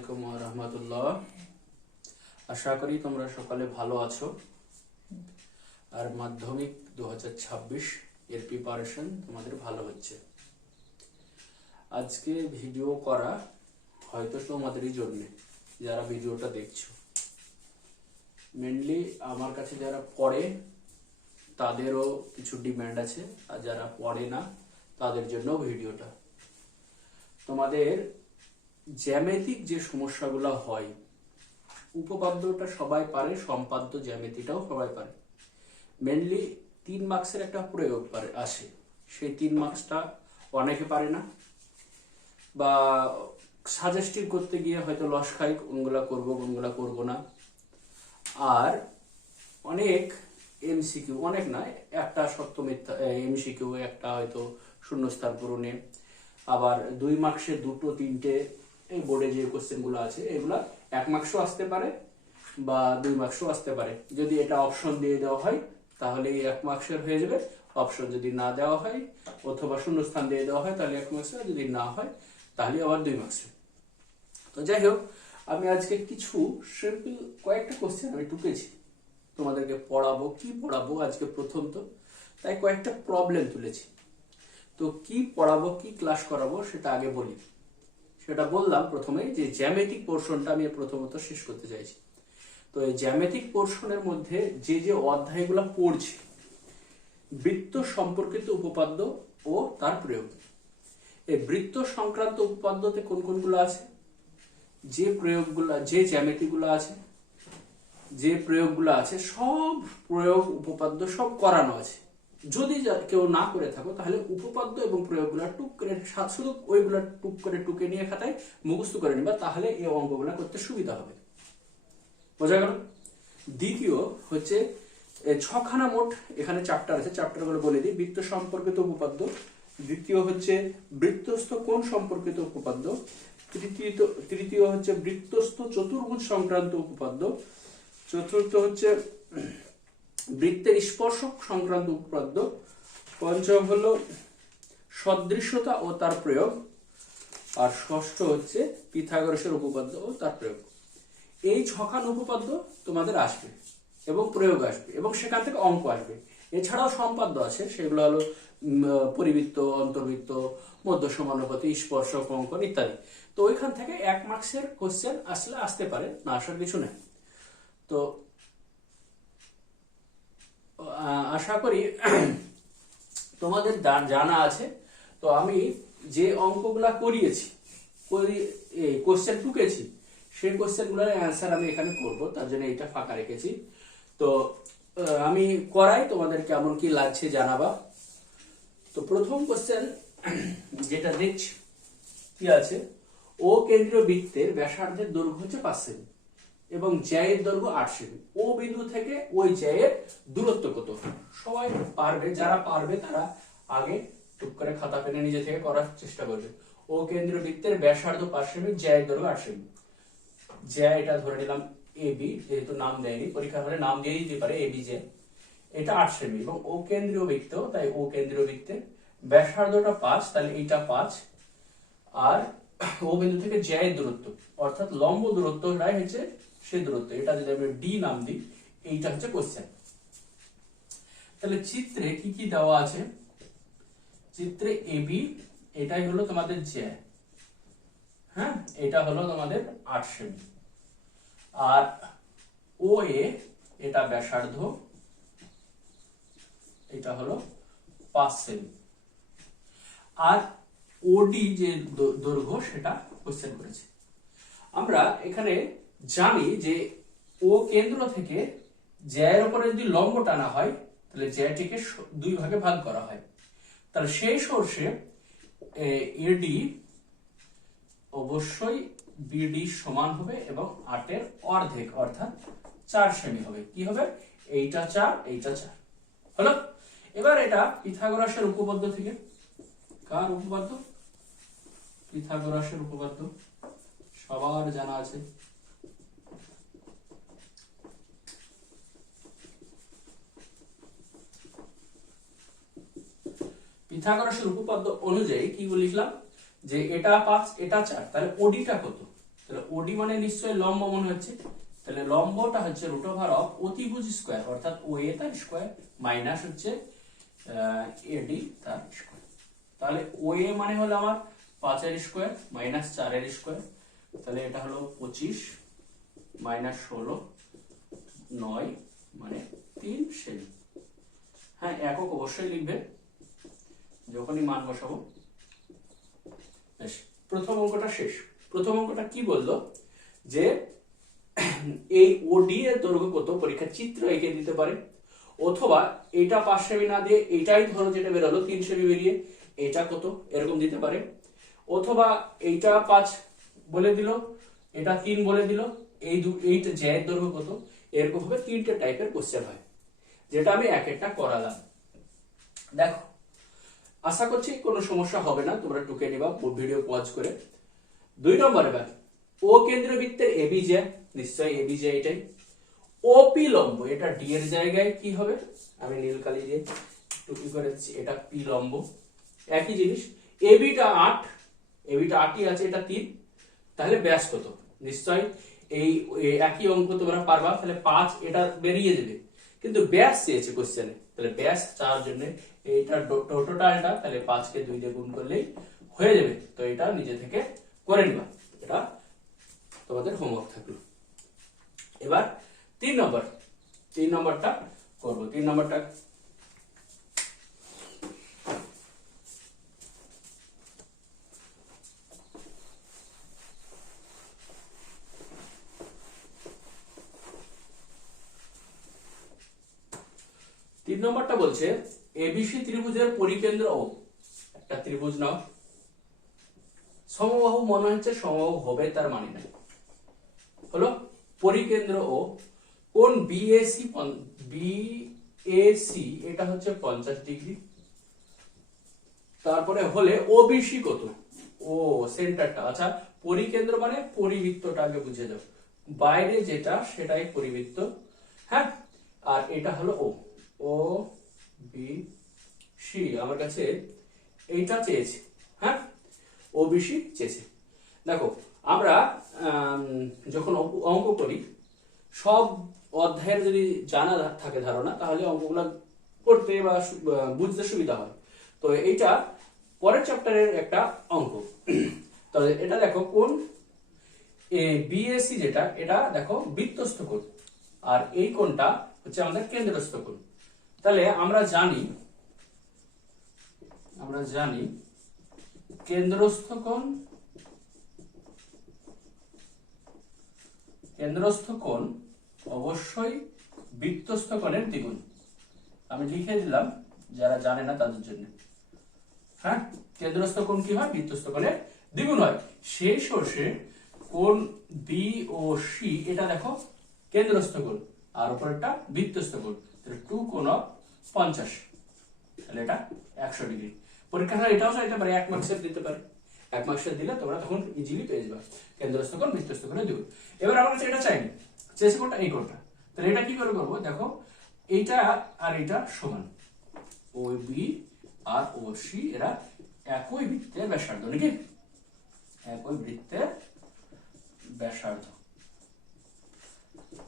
আলাইকুম ওয়া রাহমাতুল্লাহ। আশা করি তোমরা সকালে ভালো আছো আর মাধ্যমিক 2026 এর প্রিপারেশন তোমাদের ভালো হচ্ছে। আজকে ভিডিও করা হয়তো তোমাদেরই জন্য, যারা ভিডিওটা দেখছো। মেনলি আমার কাছে যারা পড়ে তাদেরও কিছু ডিমান্ড আছে, আর যারা পড়ে না তাদের জন্য ভিডিওটা। তোমাদের জ্যামিতিক যে সমস্যাগুলো হয়, উপপাদ্যটা সবাই পারে, সম্পাদ্য জ্যামিতিটাও সবাই পারে। মেনলি 3 মার্কসের একটা প্রয়োগ আসে, সেই 3 মার্কসটা অনেকে পারে না, বা সাজেস্টিভ করতে গিয়ে হয়তো লস খাই, কোনগুলা করবো কোনগুলা করবো না। আর অনেক এমসিকিউ, অনেক নয়, একটা সত্য মিথ্যা এমসিকিউ, একটা হয়তো শূন্যস্থান পূরণে, আবার 2 মার্কসে 2টো 3টে এই বোর্ডে যে কোশ্চেনগুলো আছে এগুলা 1 মার্কসও আসতে পারে বা 2 মার্কসও আসতে পারে। যদি এটা অপশন দিয়ে দেওয়া হয় তাহলে 1 মার্কসের হয়ে যাবে, অপশন যদি না দেওয়া হয় অথবা শূন্যস্থান দিয়ে দেওয়া হয় তাহলে 1 মার্কসের, যদি না হয় তাহলে আবার 2 মার্কসের। তো যাই হোক, আমি আজকে কিছু সিম্পল কয়েকটা কোশ্চেন আমি টুকেছি, তোমাদেরকে পড়াবো। কি পড়াবো আজকে প্রথম, তো তাই কয়েকটা প্রবলেম তুলেছি। তো কি পড়াবো, কি ক্লাস করাবো সেটা আগে বলি। সেটা বললাম প্রথমে যে জ্যামিতিক পোর্শনটা আমি প্রথমত শেষ করতে চাইছি। তো এই জ্যামিতিক পোর্শনের মধ্যে যে যে অধ্যায়গুলো পড়ছি, বৃত্ত সম্পর্কিত উপপাদ্য ও তার প্রয়োগ। এই বৃত্ত সংক্রান্ত উপপাদ্যতে কোন কোনগুলো আছে, যে প্রয়োগগুলো, যে জ্যামিতিগুলো আছে, যে প্রয়োগগুলো আছে, সব প্রয়োগ উপপাদ্য সব করানো আছে। যদি কেউ না করে থাকো তাহলে উপপাদ্য এবং প্রয়োগগুলো টুক করে, শুধু ওইগুলো টুক করে টুকে নিয়ে খাতায় মুখস্থ করে নিবা, তাহলে এই অঙ্কগুলো করতে সুবিধা হবে। বোঝা গেল? দ্বিতীয় হচ্ছে 6খানা মোট এখানে চ্যাপ্টার আছে, চ্যাপ্টারগুলো বলে দিই। বৃত্ত সম্পর্কিত উপপাদ্য, দ্বিতীয় হচ্ছে বৃত্তস্থ কোণ সম্পর্কিত উপপাদ্য, তৃতীয় হচ্ছে বৃত্তস্থ চতুর্ভুজ সংক্রান্ত উপপাদ্য, চতুর্থ হচ্ছে বৃত্তের স্পর্শক সংক্রান্ত উপপাদ্য, পঞ্চম হলো সদৃশ্যতা ও তার প্রয়োগ, আর ষষ্ঠ হচ্ছে পিথাগোরাসের উপপাদ্য ও তার প্রয়োগ। এই 6খান উপপাদ্য তোমাদের আসবে এবং প্রয়োগ আসবে এবং সেখান থেকে অঙ্ক আসবে। এছাড়াও সম্পাদ্য আছে, সেগুলো হলো পরিবৃত্ত, অন্তর্বৃত্ত, মধ্য সমানুপাতি, স্পর্শক অঙ্কন ইত্যাদি। তো ওইখান থেকে 1 মার্কসের কোশ্চেন আসতে পারে, না আসার কিছু নেই। তো আশা করি তোমাদের জানা আছে। তো আমি যে অঙ্কগুলা করিয়েছি, কোশ্চেন টুকেছি, সেই কোশ্চেনগুলোর অ্যান্সার আমি এখানে করব, তার জন্য এটা ফাঁকা রেখেছি। তো আমি করাই, তোমাদের কেমন কি লাগছে জানাবা। তো প্রথম কোশ্চেন যেটা দেখছি কি আছে, ও কেন্দ্রীয় বৃত্তের ব্যাসার্ধের দৈর্ঘ্য হচ্ছে 5 সেমি এবং জ্যায়ের দৈর্ঘ্য 8 সেমি। ও বিন্দু থেকে ওই জ্যায়ের দূরত্ব কত? সবাই পারবে, যারা পারবে তারা আগে টুক করে খাতা পেনে নিজে থেকে করার চেষ্টা করবে। ও কেন্দ্রীয় বৃত্তের ব্যাসার্ধ 5 সেমি, জ্যায়ের দৈর্ঘ্য 8 সেমি। জ্যা এটা ধরে নিলাম এবি, যেহেতু নাম দেয়নি, পরীক্ষা হলে নাম দিয়ে দিতে পারে এবি জ্যা। এটা 8 সেমি এবং ও কেন্দ্রীয় বৃত্ত, তাই ও কেন্দ্রীয় বৃত্তের ব্যাসার্ধটা 5, তাহলে এইটা 5। আর ও বিন্দু থেকে জ্যায়ের দূরত্ব, অর্থাৎ লম্ব দূরত্বটাই হচ্ছে সেই দূরত্ব। এটা যদি আমি ডি নাম দিই, এইটা হচ্ছে কোশ্চেন। তাহলে চিত্রে কি কি দেওয়া আছে? চিত্রে এবি, এটাই হলো তোমাদের জ্যা, হ্যাঁ, এটা হলো তোমাদের 8 সেমি। আর ও এ, এটা ব্যাসার্ধ, এটা হলো 5 সেমি। আর ওডি যে দৈর্ঘ্য, সেটা কোশ্চেন করেছে। আমরা এখানে জানি যে ও কেন্দ্র থেকে জ্যায়ের উপরে যদি লম্ব টানা হয় তাহলে জ্যাটিকে 2 ভাগে ভাগ করা হয়। তাহলে সেই সর্ষে এডি অবশ্যই বিডি সমান হবে এবং 8-এর অর্ধেক অর্থাৎ 4 সেমি হবে। কি হবে? এইটা 4, এইটা 4 হলো। এবার এটা পিথাগোরাসের উপপাদ্য থেকে, কার উপপাদ্য? পিথাগোরাসের উপপাদ্য, সবার জানা আছে। পিথাগোরাসের উপপাদ্য অনুযায়ী কি লিখলাম, যে এটা 5, এটা 4, তাহলে ওডিটা কত? তাহলে ওডি মানে নিশ্চয়ই লম্ব মনে হচ্ছে, তাহলে লম্বটা হচ্ছে রুট ওভার অফ অতিভুজ স্কোয়ার অর্থাৎ ও এ তার স্কোয়ার মাইনাস হচ্ছে এডি তার স্কোয়ার। তাহলে ও এ মানে হলো আমার 5 এর স্কোয়ার মাইনাস 4 এর স্কোয়ার, তাহলে এটা হলো 25 মাইনাস 16 9 মানে 3 সেমি। হ্যাঁ একক অবশ্যই লিখবে যখনই মান বসাবো। বেশ, প্রথম অঙ্কটা শেষ। প্রথম অঙ্কটা কি বললো যে এই ওডি এর দৈর্ঘ্য কত পরীক্ষার চিত্র এঁকে দিতে পারে, অথবা এটা 5 সেমি না দিয়ে এটাই ধরো যেটা বেরোলো 3 সেমি বেরিয়ে এটা কত এরকম দিতে পারে, অথবা এইটা 5 বলে দিল এটা 3 বলে দিল এইটা জ্যায়ের দৈর্ঘ্য কত, এরকম ভাবে 3টে টাইপের কোশ্চেন হয়, যেটা আমি এক একটা করালাম। দেখো আশা করছি কোনো সমস্যা হবে না, তোমরা টুকে নিবা ভিডিও পজ করে। 2 নম্বর এবার ও কেন্দ্রবৃত্তের এবি জ্যা, নিশ্চয়ই এবি জ্যা এটাই। ওপি লম্ব, এটা ডি এর জায়গায় কি হবে, আমি নীল কালি দিয়ে টুকি করে দিচ্ছি, এটা পি লম্ব। একই জিনিস এবিটা 8, এবিটা 8ই আছে, এটা 3, তাহলে ব্যাস কত, নিশ্চয়ই এই একই অঙ্ক তোমরা পারবা। তাহলে 5 এটা বেরিয়ে যাবে, কিন্তু ব্যাস চেয়েছে কোশ্চেনে, তাহলে ব্যাস চাওয়ার জন্য এইটা টোটালটা তাহলে 5 কে 2 দিয়ে গুণ করলেই হয়ে যাবে। তো এটা নিজে থেকে করে নিবা, এটা তোমাদের হোমওয়ার্ক থাকলো। এবার 3 নম্বরটা করবো। 3 নম্বরটা বলছে এবিসি ত্রিভুজের পরিকেন্দ্র ও, একটা ত্রিভুজ নাও, সমবাহু মনে হচ্ছে সমবাহু হবে তার মানে নাই, হলো পরিকেন্দ্র ও কোণ বিএসি এটা হচ্ছে 50 ডিগ্রি, তারপরে হলে ওবিসি কত, ও সেন্টারটা, আচ্ছা পরিকেন্দ্র মানে পরিবৃত্তটা আগে বুঝে যাও, বাইরে যেটা সেটাই পরিবৃত্ত। হ্যাঁ আর এটা হলো ও, ও বি সি আমার কাছে এইটা চেয়েছে। হ্যাঁ ওবিসি চেয়েছে। দেখো আমরা যখন অঙ্ক করি সব অধ্যায়ের যদি জানা থাকে ধারণা, তাহলে অঙ্কগুলো করতে বা বুঝতে সুবিধা হয়। তো এইটা পরের চ্যাপ্টারের একটা অঙ্ক। তাহলে এটা দেখো কোন বিএসি যেটা, এটা দেখো বৃত্তস্থ কোণ, আর এই কোণটা হচ্ছে আমাদের কেন্দ্রস্থ কোণ। তাহলে আমরা জানি কেন্দ্রস্থ কোণ অবশ্যই বৃত্তস্থ কোণের দ্বিগুণ। আমি লিখে দিলাম যারা জানে না তাদের জন্য। হ্যাঁ কেন্দ্রস্থ কোণ কি হয়, বৃত্তস্থ কোণের দ্বিগুণ হয়। সেই সর্ষে কোণ বি ও সি এটা দেখো কেন্দ্রস্থ কোণ, আর উপরেরটা বৃত্তস্থ কোণ, তাহলে 2 কোণ 50, তাহলে এটা 100 ডিগ্রি। পরীক্ষা হলে এটাও চাইতে পারে, 1 মার্কসের দিতে পারে, 1 মার্কসের দিলে তোমরা তখন ইজিলি পেয়ে যাবে কেন্দ্রস্থ কোণ বৃত্তস্থ কোণের দ্বিগুণ। এবার আমার কাছে এটা চাইনি, চেয়েছে কোণটা এই কোণটা, তাহলে এটা কি করে করবো, দেখো এইটা আর এইটা সমান, ও বি আর ও সি এরা একই বৃত্তের ব্যাসার্ধ, নাকি একই বৃত্তের ব্যাসার্ধ।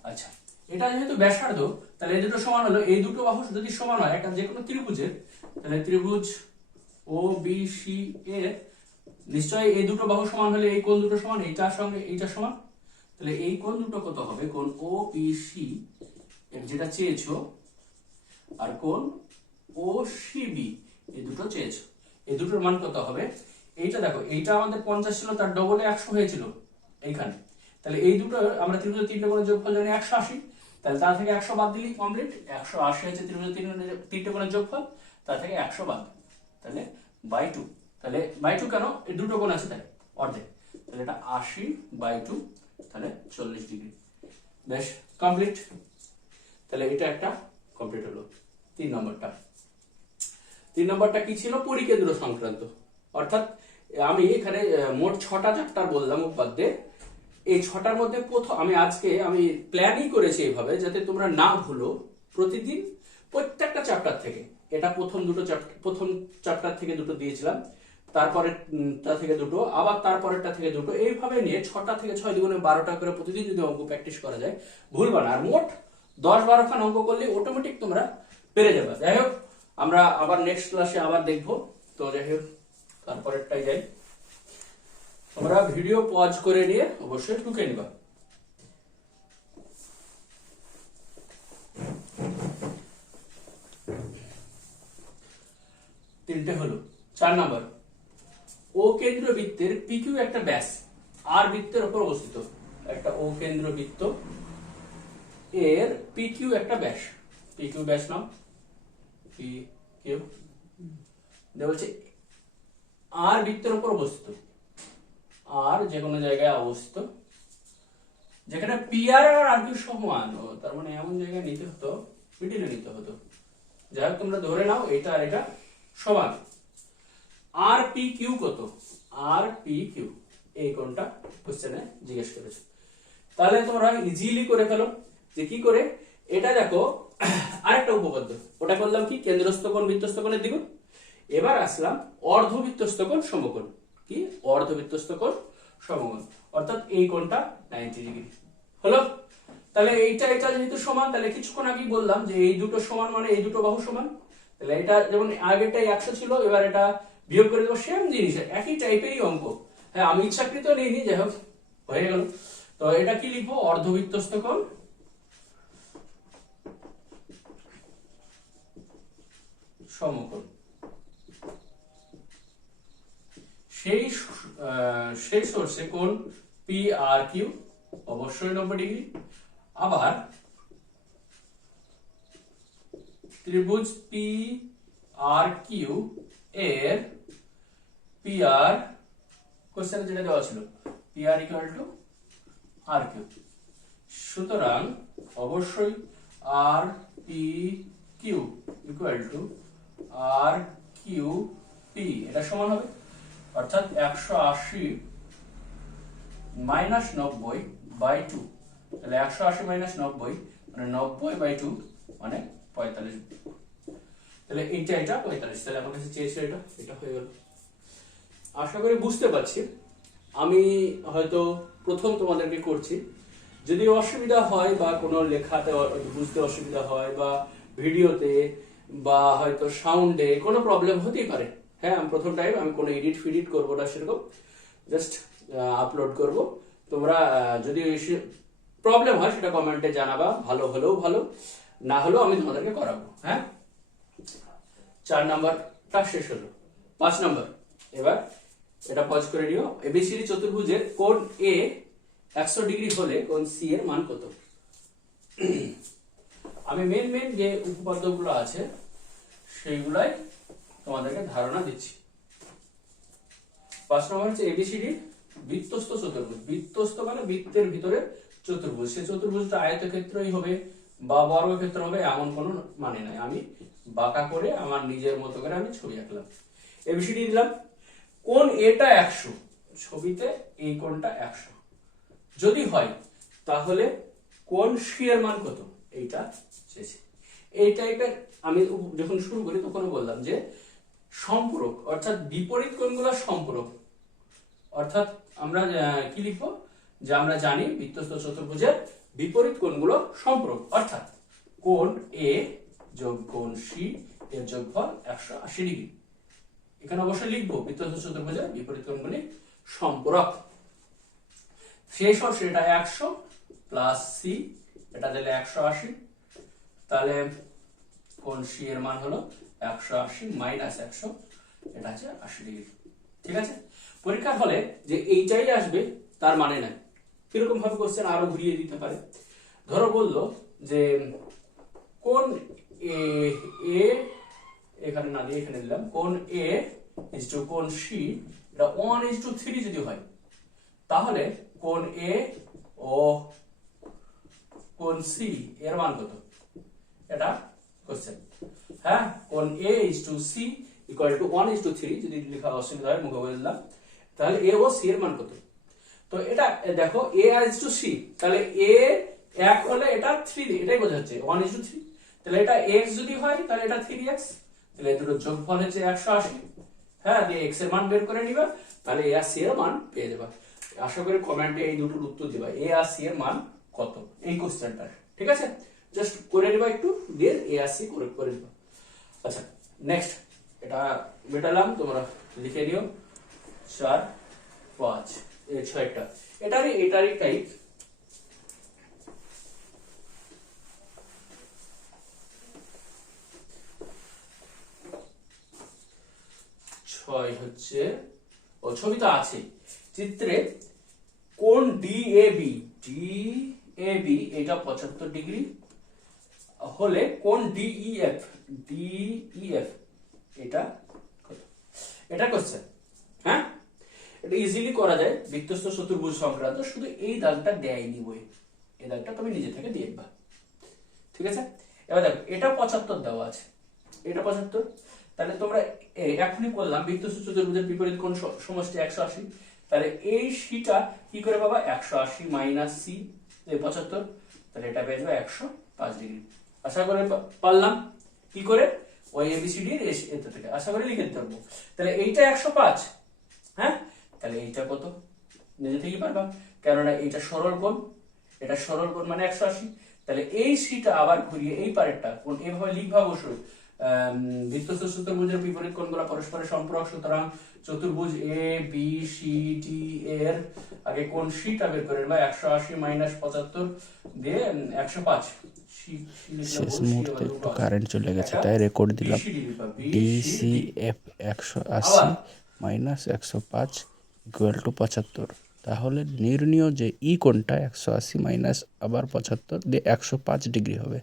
আচ্ছা এটা যেহেতু ব্যাসার্ধ, তাহলে এই দুটো সমান হলো, এই দুটো বাহু যদি সমান হয় একটা যে কোনো ত্রিভুজের, তাহলে ত্রিভুজ ও বি সি এর নিশ্চয়ই এই দুটো বাহু সমান হলে এই কোণ দুটো সমান, এইটার সঙ্গে এইটা সমান, তাহলে এই কোণ দুটো কত হবে, কোণ ও বি সি যেটা চেয়েছো, আর কোণ ও সি বি এই দুটো চেয়েছো, এই দুটোর মান কত হবে। এইটা দেখো এইটা আমাদের 50 ছিল, তার ডবলে 100 হয়েছিল এইখানে, তাহলে এই দুটো আমরা ত্রিভুজের 3টে কোণের যোগফল জানি 180, তাহলে তার থেকে 100 বাদ দিলেই কমপ্লিট। 180 হচ্ছে ত্রিভুজের 3টে কোণের যোগফল, তার থেকে 100 বাদ, তাহলে বাই 2, তাহলে বাই 2 কেন, এই দুটো কোণ আছে তাই অর্ধেক, তাহলে এটা 80/2, তাহলে 40 ডিগ্রি। বেশ কমপ্লিট, তাহলে এটা একটা কমপ্লিট হলো। 3 নম্বরটা কি ছিল, পরিকেন্দ্র সংক্রান্ত, অর্থাৎ আমি এখানে মোট 6টা চ্যাপ্টার বললাম উপাদ্যে, এই 6টার মধ্যে প্রথম আমি প্ল্যানই করেছি এইভাবে যাতে তোমরা না ভুলো, প্রতিদিন প্রত্যেকটা চ্যাপ্টার থেকে, এটা প্রথম চ্যাপ্টার থেকে দুটো দিয়েছিলাম, তারপরেরটা থেকে দুটো, আবার তারপরেরটা থেকে দুটো, এইভাবে নিয়ে 6টা থেকে 6 দুগুণে 12টা করে প্রতিদিন যদি অঙ্ক প্র্যাকটিস করা যায় ভুলবা না। আর মোট 10-12 খান অঙ্ক করলে অটোমেটিক তোমরা পেরে যাবে। যাই হোক, আমরা আবার নেক্সট ক্লাসে আবার দেখবো। তো যাই হোক, তারপরেরটাই যাই। তোমরা ভিডিও পজ করে নিয়ে অবশ্যই ঢুকে নিবা। তিনটে হলো। 4 নাম্বার, ও কেন্দ্র বৃত্তের পিকিউ একটা ব্যাস আর বৃত্তের উপর অবস্থিত। একটা ও কেন্দ্র বৃত্ত, এর পিকিউ একটা ব্যাস, পিকিউ ব্যাস নাও, পিকিউ বলছে আর বৃত্তের উপর অবস্থিত, আর যে কোনো জায়গায় অবস্থিত যেখানে পি আর আর কিউ সমান, তার মানে এমন জায়গায় নিতে হতো, মিডিলে নিতে হতো। যাই হোক, তোমরা ধরে নাও এটা আর এটা সমান। আর পি কিউ কত? আর পি কিউ, এই কোণটা কোশ্চেনে জিজ্ঞেস করেছে। তাহলে তোমরা ইজিলি করে ফেলো যে কি করে। এটা দেখো আরেকটা উপপাদ্য, ওটা করলাম কি কেন্দ্রস্থ কোণ বৃত্তস্থ কোণের দ্বিগুণ। এবার আসলাম অর্ধবৃত্তস্থ কোণ সমকোণ। কি অর্ধবৃত্তস্থ কোণ সমকোণ, অর্থাৎ এই কোণটা 90 ডিগ্রি হলো। তাহলে এইটা এটা যেহেতু সমান, তাহলে কিছুক্ষণ আগেই বললাম যে এই দুটো সমান মানে এই দুটো বাহু সমান। তাহলে এটা যেমন আগেরটা 100 ছিল, এবার এটা বিয়োগ করে দেবো, সেম জিনিস, একই টাইপেরই অঙ্ক। হ্যাঁ, আমি ইচ্ছাকৃত নিইনি, যাই হোক হয়ে গেল। তো এটা কি লিখবো? অর্ধবৃত্তস্থ কোণ সমকোণ। সেই সোর্সে কোণ পি আর কিউ অবশ্যই 90 ডিগ্রি। আবার ত্রিভুজ পি আর কিউ এর পি আর, কোশ্চেনে যেটা দেওয়া ছিল P R equal to R Q, সুতরাং অবশ্যই R P Q equal to R Q P, এটা সমান হবে। অর্থাৎ 180 মাইনাস 90 বাই 2। তাহলে 180 মাইনাস 90 মানে 90 বাই 2 মানে 45। তাহলে এটা 45। তাহলে আমার কাছে চেয়েছে এটা হয়ে গেল। আশা করি বুঝতে পারছি। আমি হয়তো প্রথম তোমাদেরকে করছি, যদি অসুবিধা হয় বা কোনো লেখাতে বুঝতে অসুবিধা হয় বা ভিডিওতে বা হয়তো সাউন্ডে কোনো প্রবলেম হতেই পারে। হ্যাঁ, আমি প্রথম টাইম, আমি কোনো এডিট ফিডিট করবো না, সেরকম জাস্ট আপলোড করব। তোমরা যদি প্রবলেম হয় সেটা কমেন্টে জানাবা, ভালো হলেও ভালো, না হলেও আমি তোমাদেরকে করাবো। হ্যাঁ, 4 নাম্বারটা শেষ হলো। 5 নাম্বার, এবার এটা পজ করে নিও। এবিসিডি চতুর্ভুজের কোণ এ 100 ডিগ্রি হলে কোণ সি এর মান কত? আমি মেন যে উপপাদ্যগুলো আছে সেইগুলাই তোমাদেরকে ধারণা দিচ্ছি। 5 নম্বর হচ্ছে এবিসিডি বৃত্তস্থ চতুর্ভুজ। বৃত্তস্থ মানে বৃত্তের ভিতরে চতুর্ভুজ। সে চতুর্ভুজটা আয়তক্ষেত্রই হবে বা বর্গক্ষেত্র হবে এমন কোনো মানে নাই। আমি বাঁকা করে আমার নিজের মতো করে আমি ছবি আঁকলাম, এবিসিডি দিলাম। কোণ এটা 100, ছবিতে এই কোণটা 100 যদি হয়, তাহলে কোণ সি এর মান কত? এইটা চেয়েছি। এই টাইপের আমি যখন শুরু করি তখন বললাম যে সম্পূরক, অর্থাৎ বিপরীত কোণগুলো সম্পূরক। অর্থাৎ আমরা কি লিখবো, যে আমরা জানি বৃত্তস্থ চতুর্ভুজের বিপরীত কোণগুলো সম্পূরক। অর্থাৎ কোণ এ যোগ কোণ সি এর যোগফল 180 ডিগ্রি। এখানে অবশ্যই লিখবো বৃত্তস্থ চতুর্ভুজের বিপরীত কোণগুলি সম্পূরক। শেষ হচ্ছে এটা 100 প্লাস সি, এটা দিলে 180। তাহলে কোণ সি এর মান হলো 180 মাইনাস 100, এটা হচ্ছে 80 ডিগ্রি। ঠিক আছে? পরীক্ষার হলে যে এইটাই আসবে তার মানে নাই, কিরকম ভাবে কোশ্চেন আরো ঘুরিয়ে দিতে পারে। ধরো বললো যে কোণ এ এখানে না দিয়ে এখানে দিলাম, কোণ এ ইজ টু কোণ সি, এটা 1:3 যদি হয়, তাহলে কোণ এ ও কোণ সি এর মান কত? এটা কোশ্চেন। হ্যাঁ, কোণ A is to C equal to 1:3 যদি লেখা অসুবিধা হয় মুখে বলে দিলাম। তাহলে এ ও সি এর মান কত? তো এটা দেখো এ ইজ টু সি, তাহলে এ 1 হলে এটা 3, এটাই বোঝাচ্ছে 1:3। তাহলে এটা x যদি হয় তাহলে এটা 3x, তাহলে এই দুটো যোগফল হচ্ছে 180। হ্যাঁ, দিয়ে এক্স এর মান বের করে নিবা, তাহলে এ আর সি এর মান পেয়ে যাবা। আশা করি কমেন্টে এই দুটোর উত্তর দিবা, এ আর সি এর মান কত এই কোশ্চেনটা। ঠিক আছে, জাস্ট করে নিবা একটু, দিয়ে এ আর সি করে নিবা। আচ্ছা নেক্সট, এটা মেটালাম, তোমরা লিখে নিও 4 5 6টা। এটারই টাইপ। ছয় হচ্ছে, ও ছবি তো আছে চিত্রে, কোন ডিএবি এটা 75 ডিগ্রি হলে কোন ডিইএফ এটা কত? এটা কোশ্চেন। হ্যাঁ, এটা ইজিলি করা যায় বৃত্তস্থ চতুর্ভুজ সংক্রান্ত, শুধু এই দাগটা দেয়নি বই, এই দাগটা তুমি নিজে থেকে দিয়ে দিবা। ঠিক আছে, এবার দেখো এটা 75 দেওয়া আছে, এটা 75, তাহলে তোমরা এখনই করলাম বৃত্তস্থ চতুর্ভুজের বিপরীত কোণ সমষ্টি 180, তাহলে এই সিটা কি করে পাবা, 180 মাইনাস সি 75, তাহলে এটা পেয়ে যাবে 105 ডিগ্রি। আশা করে পারলাম কি করে, ওই এবিসিডি এর এটা থেকে আশা করি লিখে দিতে পারবো। তাহলে এইটা 105, হ্যাঁ, তাহলে এইটা কত নিজে থেকেই পারবা, কেননা এইটা সরল কোণ, এটা সরল কোণ মানে 180, তাহলে এই সিটা আবার ঘুরিয়ে এই পারেরটা কোণ এভাবে লিখবা অবশ্যই। বৃত্তস্থ চতুর্ভুজের বিপরীত কোণগুলো পরস্পরের সম্পর্ক, সুতরাং চতুর্ভুজ এ বি সি ডি এর আগে কোণ সিটা বের করে নেবা, 180 মাইনাস 75 দিয়ে 105। শেষ মুহূর্তে একটু কারেন্ট চলে গেছে, তাই রেকর্ড দিলাম। DCF 180 minus 105 equal to 75। তাহলে নির্ণীয় যে ই কোণটা 180 মাইনাস আবার 75 দিয়ে 105 ডিগ্রি হবে।